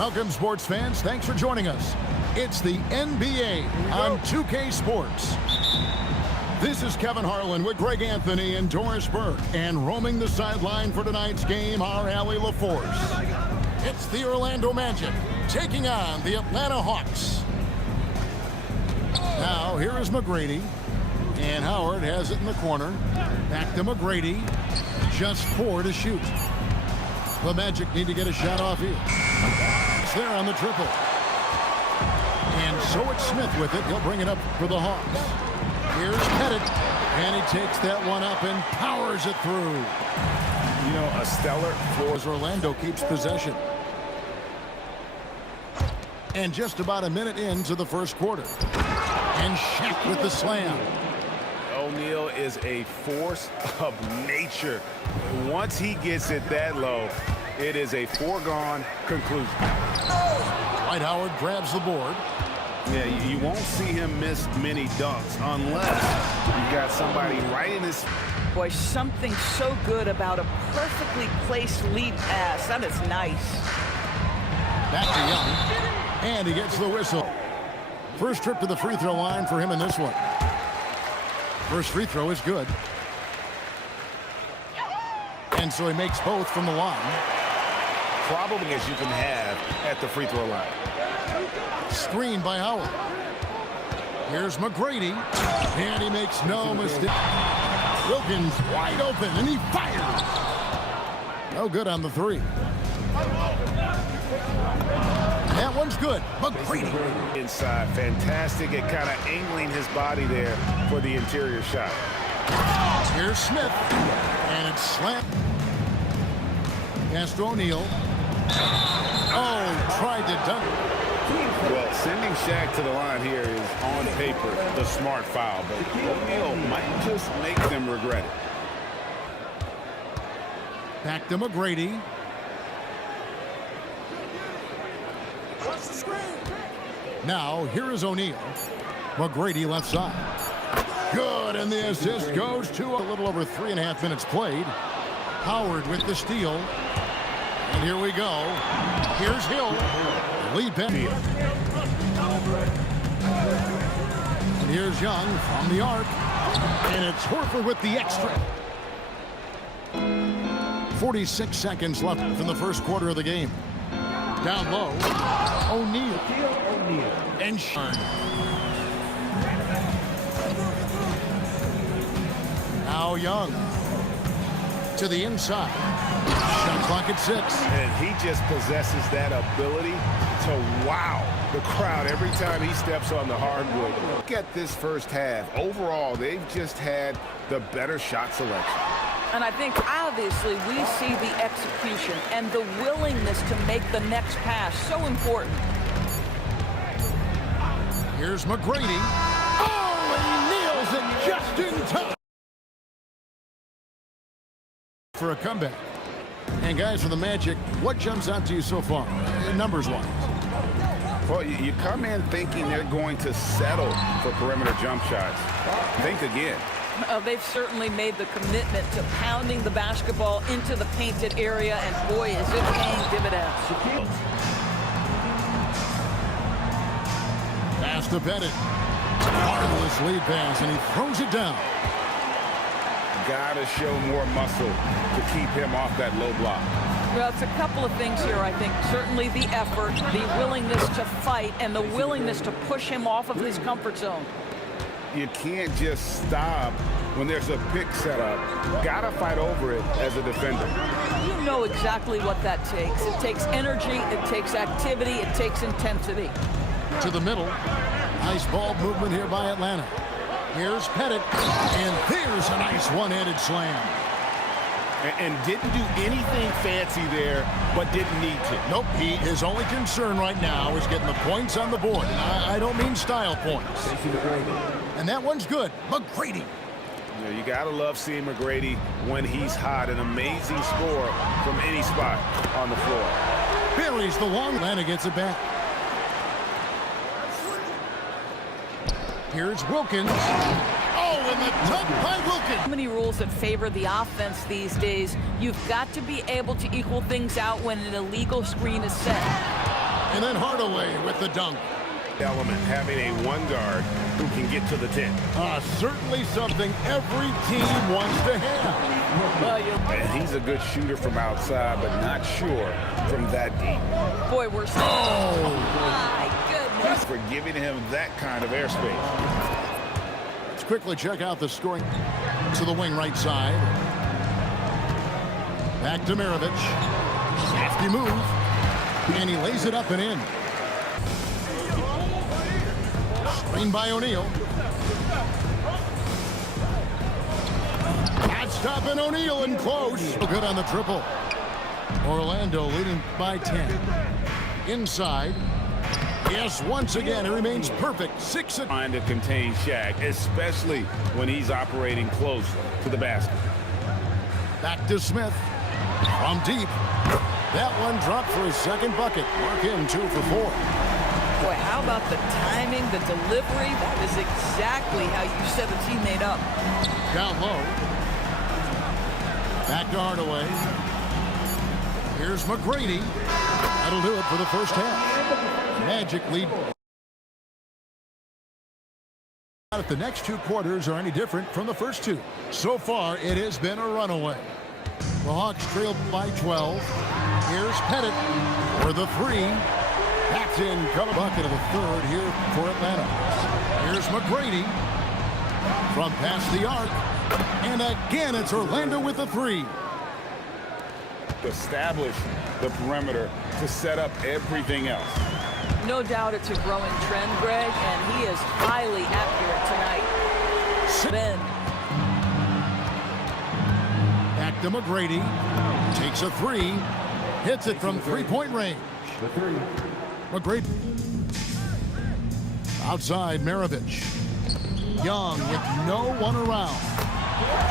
Welcome, sports fans. Thanks for joining us. It's the NBA on 2K Sports. This is Kevin Harlan with Greg Anthony and Doris Burke. And roaming the sideline for tonight's game, our Allie LaForce. It's the Orlando Magic taking on the Atlanta Hawks. Now, here is McGrady. And Howard has it in the corner. Back to McGrady. Just 4 to shoot. The Magic need to get a shot off here. It's there on the triple. And so it's Smith with it. He'll bring it up for the Hawks. Here's Pettit. And he takes that one up and powers it through. You know, a stellar floor. As Orlando keeps possession. And just about a minute into the first quarter. And Shaq with the slam. O'Neal is a force of nature. Once he gets it that low, it is a foregone conclusion. Dwight Howard grabs the board. Yeah, you won't see him miss many dunks unless you've got somebody right in his... Boy, something so good about a perfectly placed lead pass. That is nice. Back to Young. And he gets the whistle. First trip to the free throw line for him in this one. First free throw is good. And so he makes both from the line. Probably as you can have at the free throw line. Screen by Howard. Here's McGrady. And he makes no mistake. Wilkins wide open, and he fires. No good on the three. That one's good. McGrady. Inside, fantastic at kind of angling his body there for the interior shot. Here's Smith. And it's slammed. Pass to O'Neal. Oh, tried to dunk. Well, sending Shaq to the line here is on paper the smart foul, but O'Neal might just make them regret it. Back to McGrady. Now, here is O'Neal. McGrady left side. Good, and the assist goes to a little over 3.5 minutes played. Howard with the steal. And here we go. Here's Hill. Lead back. And here's Young from the arc. And it's Horford with the extra. 46 seconds left in the first quarter of the game. Down low. O'Neal. And Sharn. Now Young. To the inside. Shot clock at 6. And he just possesses that ability to wow the crowd every time he steps on the hardwood. Look at this first half. Overall, they've just had the better shot selection. And I think, obviously, we see the execution and the willingness to make the next pass so important. Here's McGrady. Oh, and he nails it just in time for a comeback. And guys, for the Magic, what jumps out to you so far, numbers-wise? Well, you come in thinking they're going to settle for perimeter jump shots. Think again. They've certainly made the commitment to pounding the basketball into the painted area, and boy, is it paying dividends. Pass to Pettit. Marvelous lead pass, and he throws it down. Gotta show more muscle to keep him off that low block. Well, it's a couple of things here, I think. Certainly the effort, the willingness to fight, and the willingness to push him off of his comfort zone. You can't just stop when there's a pick set up. Gotta fight over it as a defender. You know exactly what that takes. It takes energy, it takes activity, it takes intensity. To the middle. Nice ball movement here by Atlanta. Here's Pettit, and there's a nice one-handed slam. And didn't do anything fancy there, but didn't need to. Nope, his only concern right now is getting the points on the board. I don't mean style points. And that one's good. McGrady. You gotta love seeing McGrady when he's hot. An amazing score from any spot on the floor. Buries the long. Atlanta gets it back. Here's Wilkins. Oh, and the dunk by Wilkins. So many rules that favor the offense these days. You've got to be able to equal things out when an illegal screen is set. And then Hardaway with the dunk. Element, having a one guard who can get to the 10. Certainly something every team wants to have. And he's a good shooter from outside, but not sure from that deep. Boy, we're so... Oh, my goodness. For giving him that kind of airspace. Let's quickly check out the scoring to the wing right side. Back to Maravich. Safety move. And he lays it up and in. Screen by O'Neal. Not stopping O'Neal and close. Good on the triple. Orlando leading by 10. Inside. Yes, once again, it remains perfect. 6. Trying to contain Shaq, especially when he's operating close to the basket. Back to Smith. From deep. That one dropped for his second bucket. Mark him 2 for 4. Boy, how about the timing, the delivery? That is exactly how you set a teammate up. Down low. Back to Hardaway. Here's McGrady. That'll do it for the first half. Magic lead. If the next 2 quarters are any different from the first 2. So far, it has been a runaway. The Hawks trail by 12. Here's Pettit for the 3. That's in. Come bucket of the 3rd here for Atlanta. Here's McGrady from past the arc. And again, it's Orlando with the 3. Establish the perimeter to set up everything else. No doubt it's a growing trend, Greg, and he is highly accurate tonight. Ben. Back to McGrady. Takes a 3. Hits it from 3-point range. McGrady. Outside, Maravich. Young with no one around.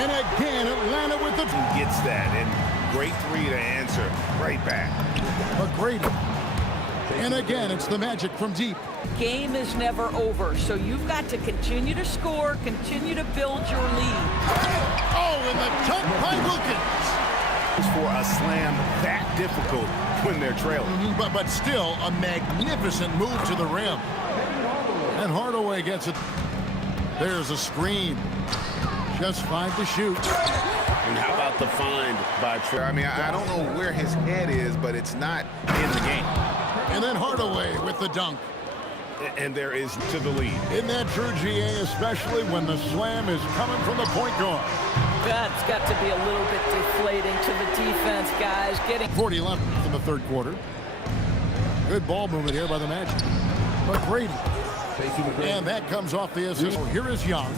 And again, Atlanta with the... Gets that, and great 3 to answer right back. McGrady. And again, it's the Magic from deep. Game is never over, so you've got to continue to score, continue to build your lead. Oh, and the dunk by Wilkins. For a slam that difficult when they're trailing. But still, a magnificent move to the rim. And Hardaway gets it. There's a screen. Just 5 to shoot. And how about the find by Trey? I mean, I don't know where his head is, but it's not in the game. And then Hardaway with the dunk. And there is to the lead. Isn't that true, GA, especially when the slam is coming from the point guard? That's got to be a little bit deflating to the defense, guys. Getting 40 left in the 3rd quarter. Good ball movement here by the Magic. McGrady. And that comes off the assist. Here is Young.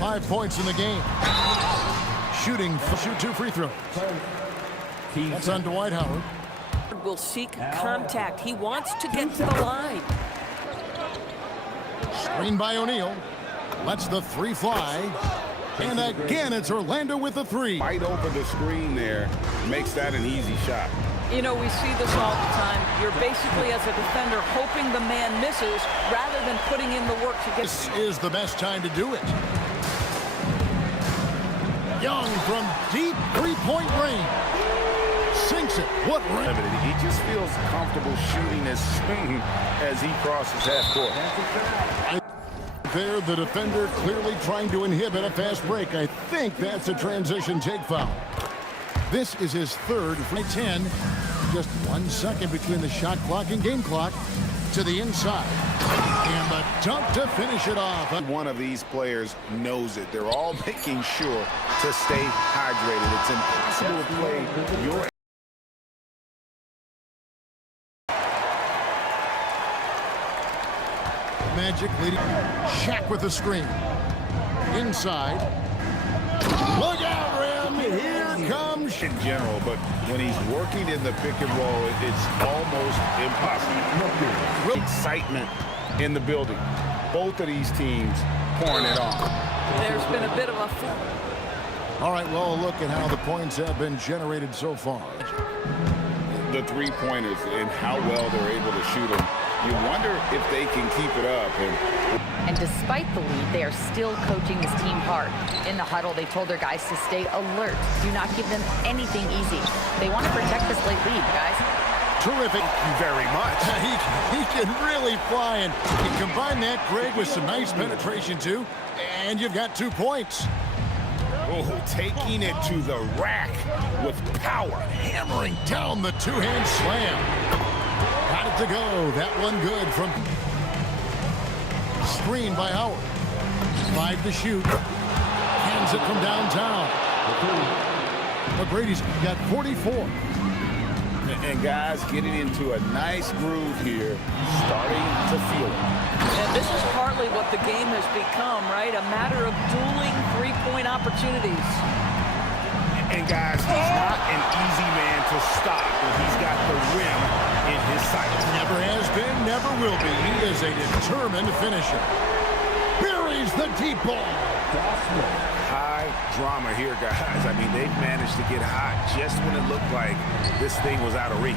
5 points in the game. Shoot 2 free throws. That's on Dwight Howard. Will seek contact. He wants to get to the line. Screen by O'Neal. Lets the 3 fly. And again, it's Orlando with the 3. Right over the screen there. Makes that an easy shot. You know, we see this all the time. You're basically, as a defender, hoping the man misses rather than putting in the work to get... This is the best time to do it. Young from deep 3-point range. Sinks it. What rim? He just feels comfortable shooting as soon as he crosses half court. There, the defender clearly trying to inhibit a fast break. I think that's a transition take foul. This is his 3rd from 10. Just 1 second between the shot clock and game clock. To the inside. And the dunk to finish it off. One of these players knows it. They're all making sure to stay hydrated. It's impossible to play your... Magic leading. Shaq with the screen. Inside. Look out, Rim. Here comes... In general, but when he's working in the pick and roll, it's almost impossible. Excitement in the building. Both of these teams pouring it on. There's been a bit of a... All right, well, look at how the points have been generated so far. The 3-pointers and how well they're able to shoot them. You wonder if they can keep it up. And despite the lead, they are still coaching this team hard. In the huddle, they told their guys to stay alert. Do not give them anything easy. They want to protect this late lead, guys. Terrific. Thank you very much. He looking really flying. You combine that, Greg, with some nice penetration, too, and you've got 2 points. Oh, taking it to the rack with power. Hammering down the two-hand slam. Got it to go. That one good from screen by Howard. 5 to shoot. Hands it from downtown. McGrady's got 44. And guys getting into a nice groove here, starting to feel it. And this is partly what the game has become, right? A matter of dueling three-point opportunities. And guys, he's not an easy man to stop when he's got the rim in his sights. Never has been, never will be. He is a determined finisher. Buries the deep ball. High drama here, guys. I mean, they've managed to get hot just when it looked like this thing was out of reach.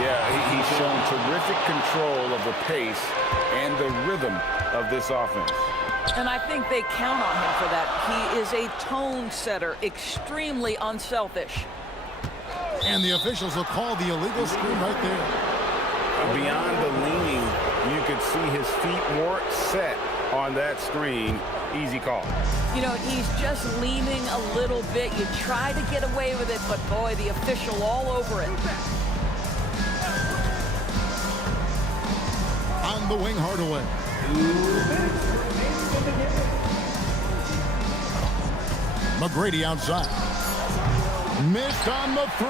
Yeah, he's shown terrific control of the pace and the rhythm of this offense. And I think they count on him for that. He is a tone setter, extremely unselfish. And the officials will call the illegal screen right there. Beyond the leaning, you could see his feet more set on that screen. Easy call. You know, he's just leaning a little bit. You try to get away with it, but boy, the official all over it. On the wing, Hardaway. McGrady outside. Missed on the 3.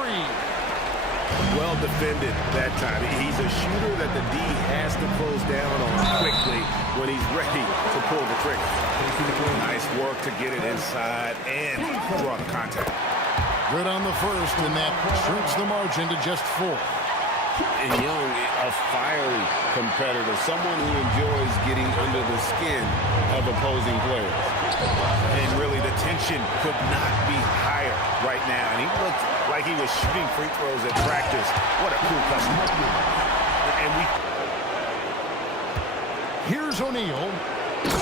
Well defended that time. He's a shooter that the D has to close down on quickly when he's ready to pull the trigger. Nice work to get it inside and draw the contact. Good on the first, and that shrinks the margin to just 4. And Young, a fiery competitor, someone who enjoys getting under the skin of opposing players. And really, the tension could not be higher right now. And he looked like he was shooting free throws at practice. What a cool customer. And here's O'Neal.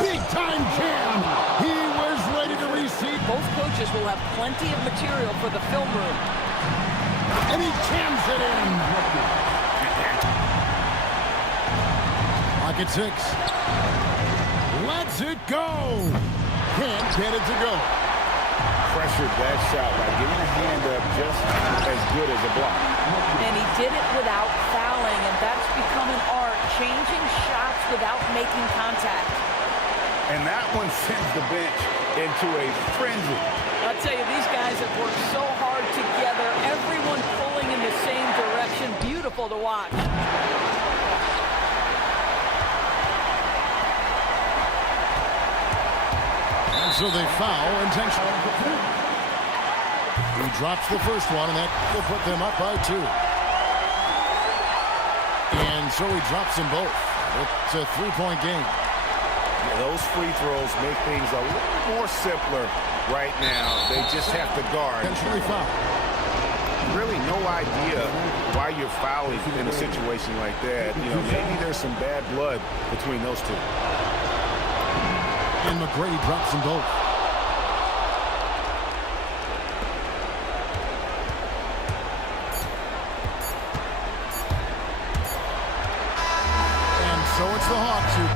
Big time jam. He was ready to receive. Both coaches will have plenty of material for the film room. And he jams it in. Lock at 6. Lets it go. Can't get it to go. pressured that shot by giving a hand up just as good as a block. And he did it without fouling, and that's become an art, changing shots without making contact. And that one sends the bench into a frenzy. I'll tell you, these guys have worked so hard together, everyone pulling in the same direction. Beautiful to watch. And so they foul intentionally. He drops the first one, and that will put them up by 2. And so he drops them both. It's a 3-point game. Yeah, those free throws make things a little more simpler right now. They just have to guard. Intentionally foul. Really no idea why you're fouling in a situation like that. You know, maybe there's some bad blood between those two. And McGrady drops them both. And so it's the Hawks who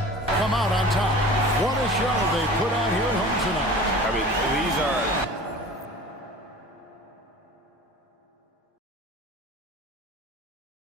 come out on top. What a show they put on here at home tonight. I mean, these are